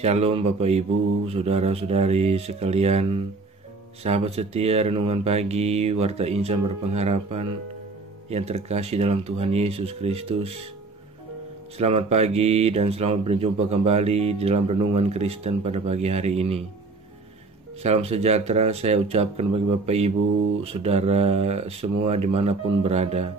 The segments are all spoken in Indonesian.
Shalom Bapak Ibu, Saudara-saudari sekalian, sahabat setia Renungan Pagi, Warta Insan Berpengharapan yang terkasih dalam Tuhan Yesus Kristus. Selamat pagi dan selamat berjumpa kembali di dalam Renungan Kristen pada pagi hari ini. Salam sejahtera saya ucapkan bagi Bapak Ibu, Saudara semua dimanapun berada.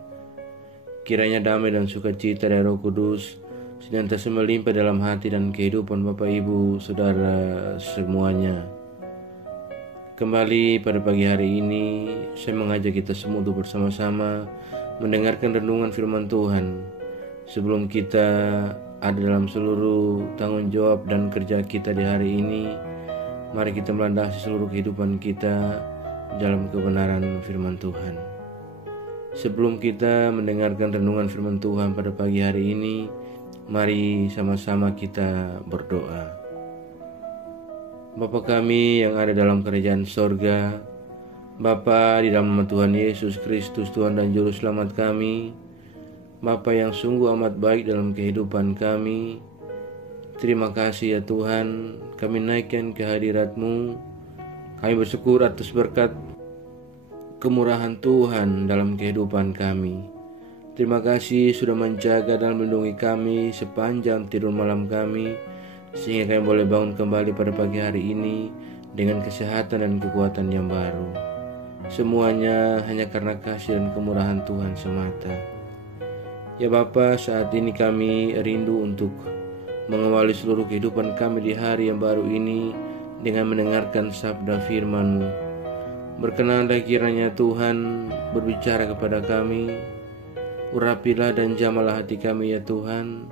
Kiranya damai dan sukacita dari Roh Kudus senantiasa melimpah dalam hati dan kehidupan Bapak Ibu Saudara semuanya. Kembali pada pagi hari ini saya mengajak kita semua untuk bersama-sama mendengarkan renungan firman Tuhan. Sebelum kita ada dalam seluruh tanggung jawab dan kerja kita di hari ini, mari kita melandasi seluruh kehidupan kita dalam kebenaran firman Tuhan. Sebelum kita mendengarkan renungan firman Tuhan pada pagi hari ini, mari sama-sama kita berdoa. Bapa kami yang ada dalam kerajaan sorga, Bapa di dalam nama Tuhan Yesus Kristus, Tuhan dan Juru Selamat kami, Bapa yang sungguh amat baik dalam kehidupan kami, terima kasih ya Tuhan, kami naikkan kehadirat-Mu. Kami bersyukur atas berkat kemurahan Tuhan dalam kehidupan kami. Terima kasih sudah menjaga dan melindungi kami sepanjang tidur malam kami, sehingga kami boleh bangun kembali pada pagi hari ini dengan kesehatan dan kekuatan yang baru. Semuanya hanya karena kasih dan kemurahan Tuhan semata. Ya Bapa, saat ini kami rindu untuk mengawali seluruh kehidupan kami di hari yang baru ini dengan mendengarkan sabda firman-Mu. Berkenanlah kiranya Tuhan berbicara kepada kami. Urapilah dan jamalah hati kami ya Tuhan.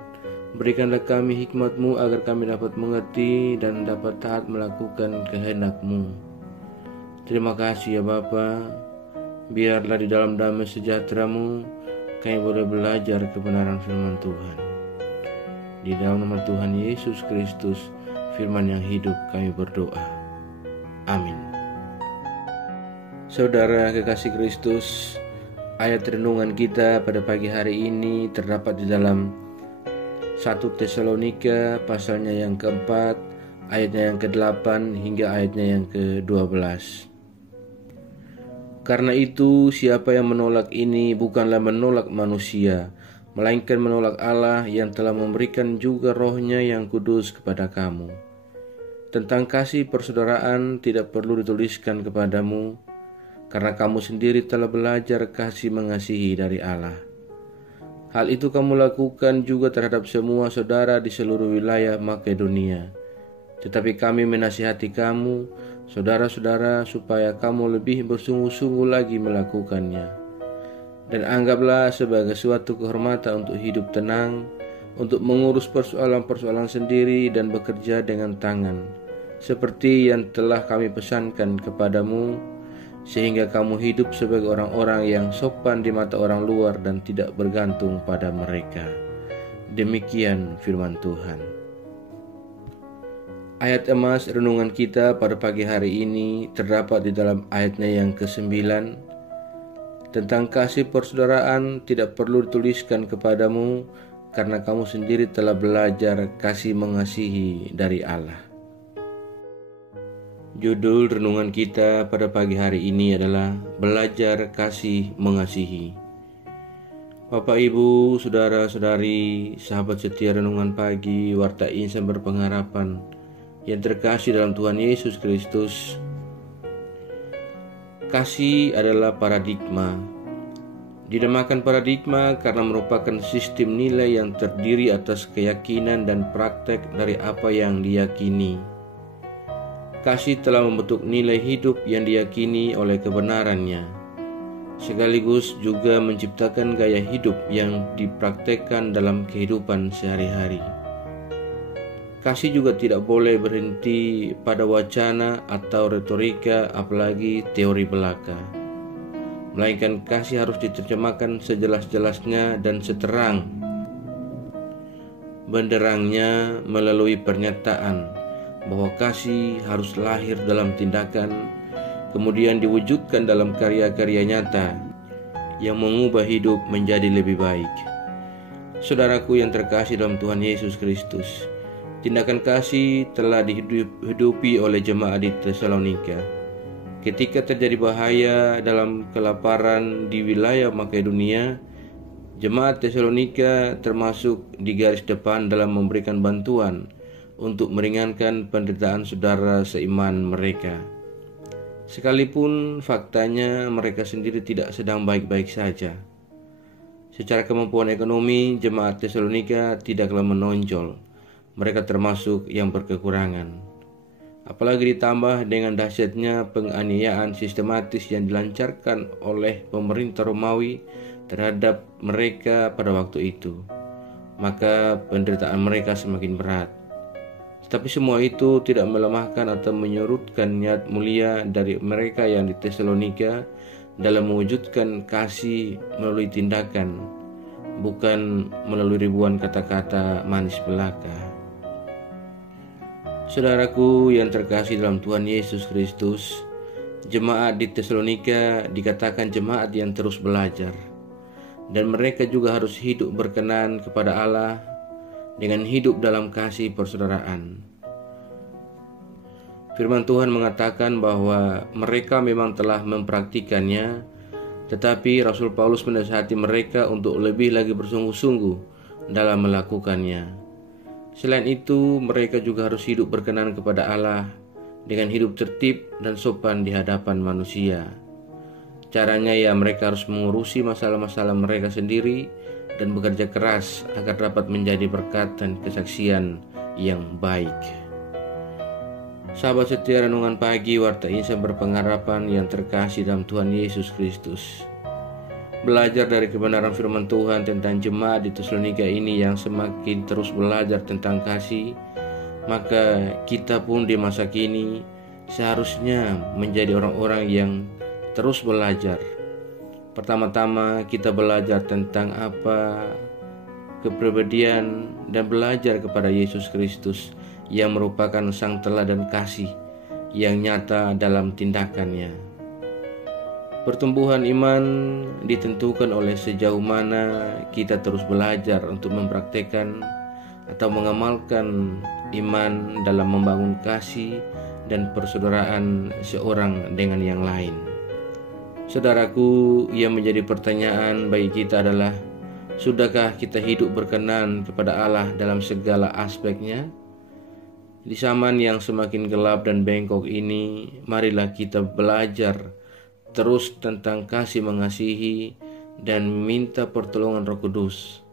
Berikanlah kami hikmat-Mu agar kami dapat mengerti dan dapat taat melakukan kehendak-Mu. Terima kasih ya Bapa. Biarlah di dalam damai sejahtera-Mu kami boleh belajar kebenaran firman Tuhan. Di dalam nama Tuhan Yesus Kristus, firman yang hidup, kami berdoa. Amin. Saudara kekasih Kristus, ayat renungan kita pada pagi hari ini terdapat di dalam 1 Tesalonika pasalnya yang keempat, ayatnya yang ke-8 hingga ayatnya yang ke-12. Karena itu siapa yang menolak ini bukanlah menolak manusia, melainkan menolak Allah yang telah memberikan juga rohnya yang kudus kepada kamu. Tentang kasih persaudaraan tidak perlu dituliskan kepadamu, karena kamu sendiri telah belajar kasih mengasihi dari Allah. Hal itu kamu lakukan juga terhadap semua saudara di seluruh wilayah Makedonia. Tetapi kami menasihati kamu, saudara-saudara, supaya kamu lebih bersungguh-sungguh lagi melakukannya. Dan anggaplah sebagai suatu kehormatan untuk hidup tenang, untuk mengurus persoalan-persoalan sendiri dan bekerja dengan tangan, seperti yang telah kami pesankan kepadamu, sehingga kamu hidup sebagai orang-orang yang sopan di mata orang luar dan tidak bergantung pada mereka. Demikian firman Tuhan. Ayat emas renungan kita pada pagi hari ini terdapat di dalam ayatnya yang ke-9. Tentang kasih persaudaraan tidak perlu dituliskan kepadamu, karena kamu sendiri telah belajar kasih mengasihi dari Allah. Judul renungan kita pada pagi hari ini adalah Belajar Kasih Mengasihi. Bapak Ibu, Saudara-saudari, sahabat setia Renungan Pagi, Warta Insan Berpengharapan yang terkasih dalam Tuhan Yesus Kristus. Kasih adalah paradigma. Dinamakan paradigma karena merupakan sistem nilai yang terdiri atas keyakinan dan praktek dari apa yang diyakini. Kasih telah membentuk nilai hidup yang diyakini oleh kebenarannya, sekaligus juga menciptakan gaya hidup yang dipraktekkan dalam kehidupan sehari-hari. Kasih juga tidak boleh berhenti pada wacana atau retorika, apalagi teori belaka. Melainkan kasih harus diterjemahkan sejelas-jelasnya dan seterang benderangnya melalui pernyataan bahwa kasih harus lahir dalam tindakan, kemudian diwujudkan dalam karya-karya nyata yang mengubah hidup menjadi lebih baik. Saudaraku yang terkasih dalam Tuhan Yesus Kristus, Tindakan kasih telah dihidupi oleh jemaat di Tesalonika. Ketika terjadi bahaya dalam kelaparan di wilayah Makedonia, jemaat Tesalonika termasuk di garis depan dalam memberikan bantuan untuk meringankan penderitaan saudara seiman mereka. Sekalipun faktanya mereka sendiri tidak sedang baik-baik saja. Secara kemampuan ekonomi, jemaat Tesalonika tidaklah menonjol. Mereka termasuk yang berkekurangan. Apalagi ditambah dengan dahsyatnya penganiayaan sistematis yang dilancarkan oleh pemerintah Romawi terhadap mereka pada waktu itu, maka penderitaan mereka semakin berat. Tetapi semua itu tidak melemahkan atau menyurutkan niat mulia dari mereka yang di Tesalonika dalam mewujudkan kasih melalui tindakan, bukan melalui ribuan kata-kata manis belaka. Saudaraku yang terkasih dalam Tuhan Yesus Kristus, jemaat di Tesalonika dikatakan jemaat yang terus belajar, dan mereka juga harus hidup berkenan kepada Allah dengan hidup dalam kasih persaudaraan. Firman Tuhan mengatakan bahwa mereka memang telah mempraktikannya, tetapi Rasul Paulus menasihati mereka untuk lebih lagi bersungguh-sungguh dalam melakukannya. Selain itu, mereka juga harus hidup berkenan kepada Allah dengan hidup tertib dan sopan di hadapan manusia. Caranya mereka harus mengurusi masalah-masalah mereka sendiri dan bekerja keras agar dapat menjadi berkat dan kesaksian yang baik. Sahabat setia renungan pagi Warta Insan Berpengharapan yang terkasih dalam Tuhan Yesus Kristus. Belajar dari kebenaran firman Tuhan tentang jemaat di Tesalonika ini yang semakin terus belajar tentang kasih, maka kita pun di masa kini seharusnya menjadi orang-orang yang terus belajar. Pertama-tama kita belajar tentang apa kepribadian dan belajar kepada Yesus Kristus yang merupakan sang teladan kasih yang nyata dalam tindakannya. Pertumbuhan iman ditentukan oleh sejauh mana kita terus belajar untuk mempraktekkan atau mengamalkan iman dalam membangun kasih dan persaudaraan seorang dengan yang lain. Saudaraku, yang menjadi pertanyaan bagi kita adalah, sudahkah kita hidup berkenan kepada Allah dalam segala aspeknya? Di zaman yang semakin gelap dan bengkok ini, marilah kita belajar terus tentang kasih mengasihi dan minta pertolongan Roh Kudus,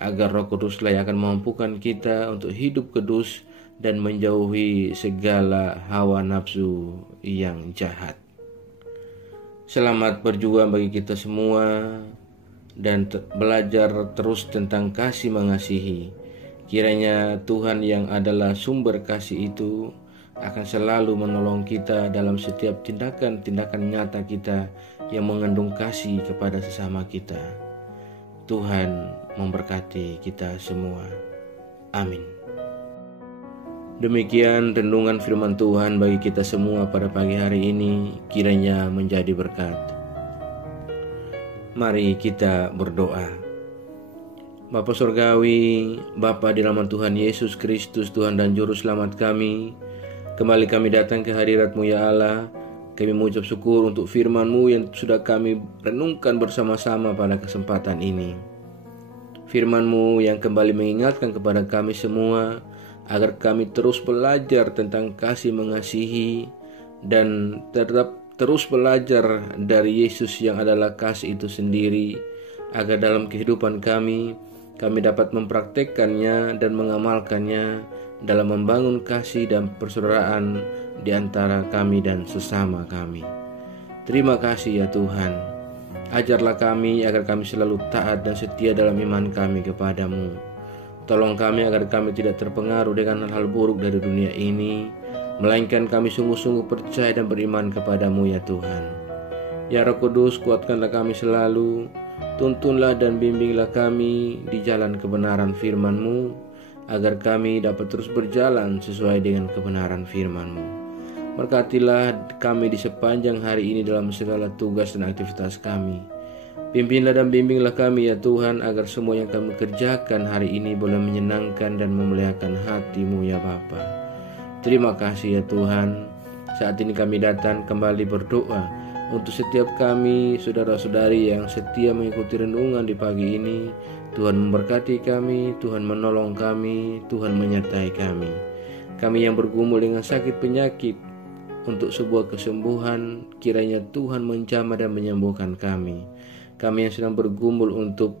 agar Roh Kuduslah yang akan memampukan kita untuk hidup kudus dan menjauhi segala hawa nafsu yang jahat. Selamat berjuang bagi kita semua dan belajar terus tentang kasih mengasihi. Kiranya Tuhan yang adalah sumber kasih itu akan selalu menolong kita dalam setiap tindakan-tindakan nyata kita yang mengandung kasih kepada sesama kita. Tuhan memberkati kita semua. Amin. Demikian renungan firman Tuhan bagi kita semua pada pagi hari ini, kiranya menjadi berkat. Mari kita berdoa. Bapa Surgawi, Bapa di dalam Tuhan Yesus Kristus, Tuhan dan Juru Selamat kami, kembali kami datang ke hadirat-Mu ya Allah. Kami mengucap syukur untuk firman-Mu yang sudah kami renungkan bersama-sama pada kesempatan ini. Firman-Mu yang kembali mengingatkan kepada kami semua agar kami terus belajar tentang kasih mengasihi dan tetap terus belajar dari Yesus yang adalah kasih itu sendiri, agar dalam kehidupan kami dapat mempraktekkannya dan mengamalkannya dalam membangun kasih dan persaudaraan di antara kami dan sesama kami. Terima kasih ya Tuhan. Ajarlah kami agar kami selalu taat dan setia dalam iman kami kepadamu. Tolong kami agar kami tidak terpengaruh dengan hal-hal buruk dari dunia ini, melainkan kami sungguh-sungguh percaya dan beriman kepadamu ya Tuhan. Ya Roh Kudus, kuatkanlah kami selalu, tuntunlah dan bimbinglah kami di jalan kebenaran firman-Mu, agar kami dapat terus berjalan sesuai dengan kebenaran firman-Mu. Berkatilah kami di sepanjang hari ini dalam segala tugas dan aktivitas kami. Pimpinlah dan bimbinglah kami ya Tuhan, agar semua yang kami kerjakan hari ini boleh menyenangkan dan memuliakan hati-Mu ya Bapa. Terima kasih ya Tuhan. Saat ini kami datang kembali berdoa untuk setiap kami, saudara-saudari yang setia mengikuti renungan di pagi ini. Tuhan memberkati kami, Tuhan menolong kami, Tuhan menyertai kami. Kami yang bergumul dengan sakit penyakit, untuk sebuah kesembuhan, kiranya Tuhan menjamah dan menyembuhkan kami. Kami yang sedang bergumul untuk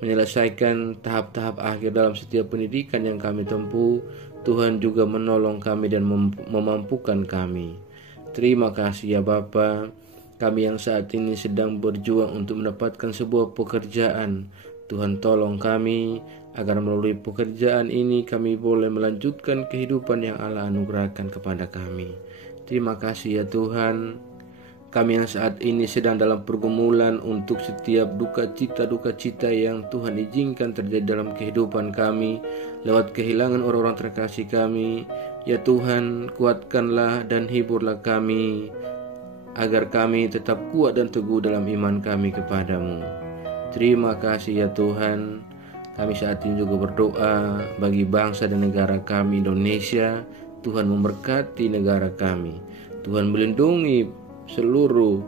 menyelesaikan tahap-tahap akhir dalam setiap pendidikan yang kami tempuh, Tuhan juga menolong kami dan memampukan kami. Terima kasih ya Bapa. Kami yang saat ini sedang berjuang untuk mendapatkan sebuah pekerjaan, Tuhan tolong kami agar melalui pekerjaan ini kami boleh melanjutkan kehidupan yang Allah anugerahkan kepada kami. Terima kasih ya Tuhan. Kami yang saat ini sedang dalam pergumulan untuk setiap duka cita yang Tuhan izinkan terjadi dalam kehidupan kami lewat kehilangan orang-orang terkasih kami. Ya Tuhan, kuatkanlah dan hiburlah kami agar kami tetap kuat dan teguh dalam iman kami kepadamu. Terima kasih ya Tuhan. Kami saat ini juga berdoa bagi bangsa dan negara kami Indonesia. Tuhan memberkati negara kami. Tuhan melindungi seluruh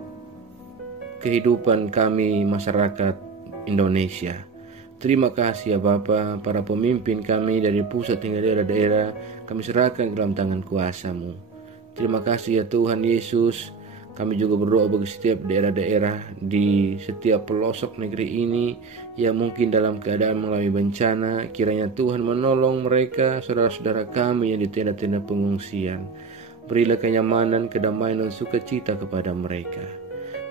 kehidupan kami masyarakat Indonesia. Terima kasih ya Bapa. Para pemimpin kami dari pusat hingga daerah-daerah kami serahkan ke dalam tangan kuasa-Mu. Terima kasih ya Tuhan Yesus. Kami juga berdoa bagi setiap daerah-daerah di setiap pelosok negeri ini yang mungkin dalam keadaan mengalami bencana. Kiranya Tuhan menolong mereka, saudara-saudara kami yang di tenda-tenda pengungsian. Berilah kenyamanan, kedamaian dan sukacita kepada mereka.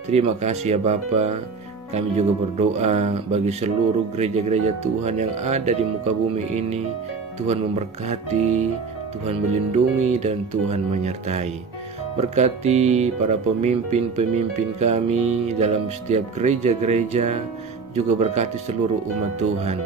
Terima kasih ya Bapa. Kami juga berdoa bagi seluruh gereja-gereja Tuhan yang ada di muka bumi ini. Tuhan memberkati, Tuhan melindungi dan Tuhan menyertai. Berkati para pemimpin-pemimpin kami dalam setiap gereja-gereja. Juga berkati seluruh umat Tuhan,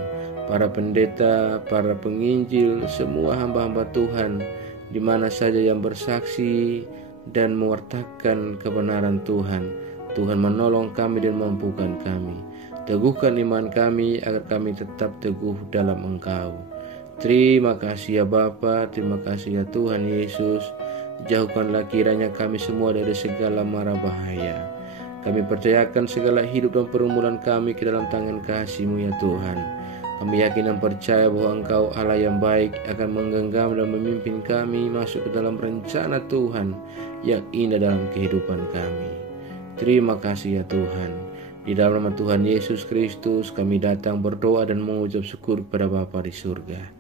para pendeta, para penginjil, semua hamba-hamba Tuhan di mana saja yang bersaksi dan mewartakan kebenaran Tuhan. Tuhan menolong kami dan mampukan kami. Teguhkan iman kami agar kami tetap teguh dalam Engkau. Terima kasih ya Bapa, terima kasih ya Tuhan Yesus. Jauhkanlah kiranya kami semua dari segala mara bahaya. Kami percayakan segala hidup dan perumulan kami ke dalam tangan kasih-Mu ya Tuhan. Kami yakin dan percaya bahwa Engkau Allah yang baik akan menggenggam dan memimpin kami masuk ke dalam rencana Tuhan yang indah dalam kehidupan kami. Terima kasih ya Tuhan. Di dalam nama Tuhan Yesus Kristus kami datang berdoa dan mengucap syukur kepada Bapa di surga.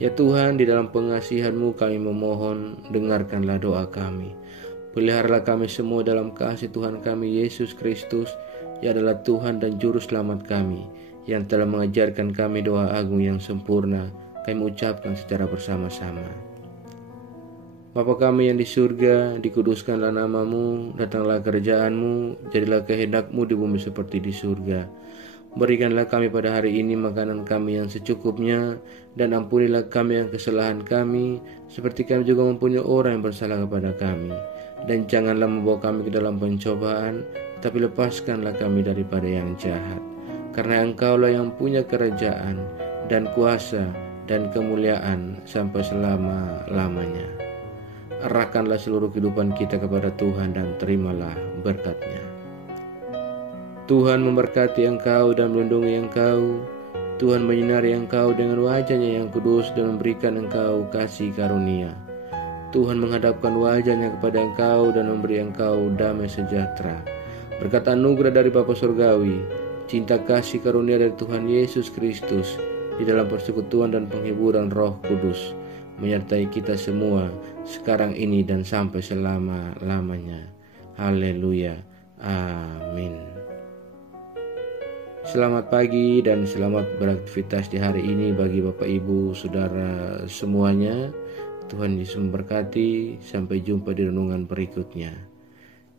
Ya Tuhan, di dalam pengasihan-Mu kami memohon, dengarkanlah doa kami. Peliharalah kami semua dalam kasih Tuhan kami Yesus Kristus, yang adalah Tuhan dan Juru Selamat kami, yang telah mengajarkan kami doa agung yang sempurna. Kami ucapkan secara bersama-sama. Bapa kami yang di surga, dikuduskanlah nama-Mu, datanglah kerajaan-Mu, jadilah kehendak-Mu di bumi seperti di surga. Berikanlah kami pada hari ini makanan kami yang secukupnya, dan ampunilah kami yang kesalahan kami, seperti kami juga mempunyai orang yang bersalah kepada kami. Dan janganlah membawa kami ke dalam pencobaan, tapi lepaskanlah kami daripada yang jahat. Karena Engkaulah yang punya kerajaan dan kuasa dan kemuliaan sampai selama-lamanya. Arahkanlah seluruh kehidupan kita kepada Tuhan dan terimalah berkat-Nya. Tuhan memberkati engkau dan melindungi engkau. Tuhan menyinari engkau dengan wajah-Nya yang kudus dan memberikan engkau kasih karunia. Tuhan menghadapkan wajah-Nya kepada engkau dan memberi engkau damai sejahtera. Berkat anugerah dari Bapa Surgawi, cinta kasih karunia dari Tuhan Yesus Kristus, di dalam persekutuan dan penghiburan Roh Kudus, menyertai kita semua sekarang ini dan sampai selama-lamanya. Haleluya. Amin. Selamat pagi dan selamat beraktivitas di hari ini bagi Bapak Ibu Saudara semuanya. Tuhan Yesus memberkati. Sampai jumpa di renungan berikutnya.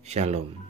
Shalom.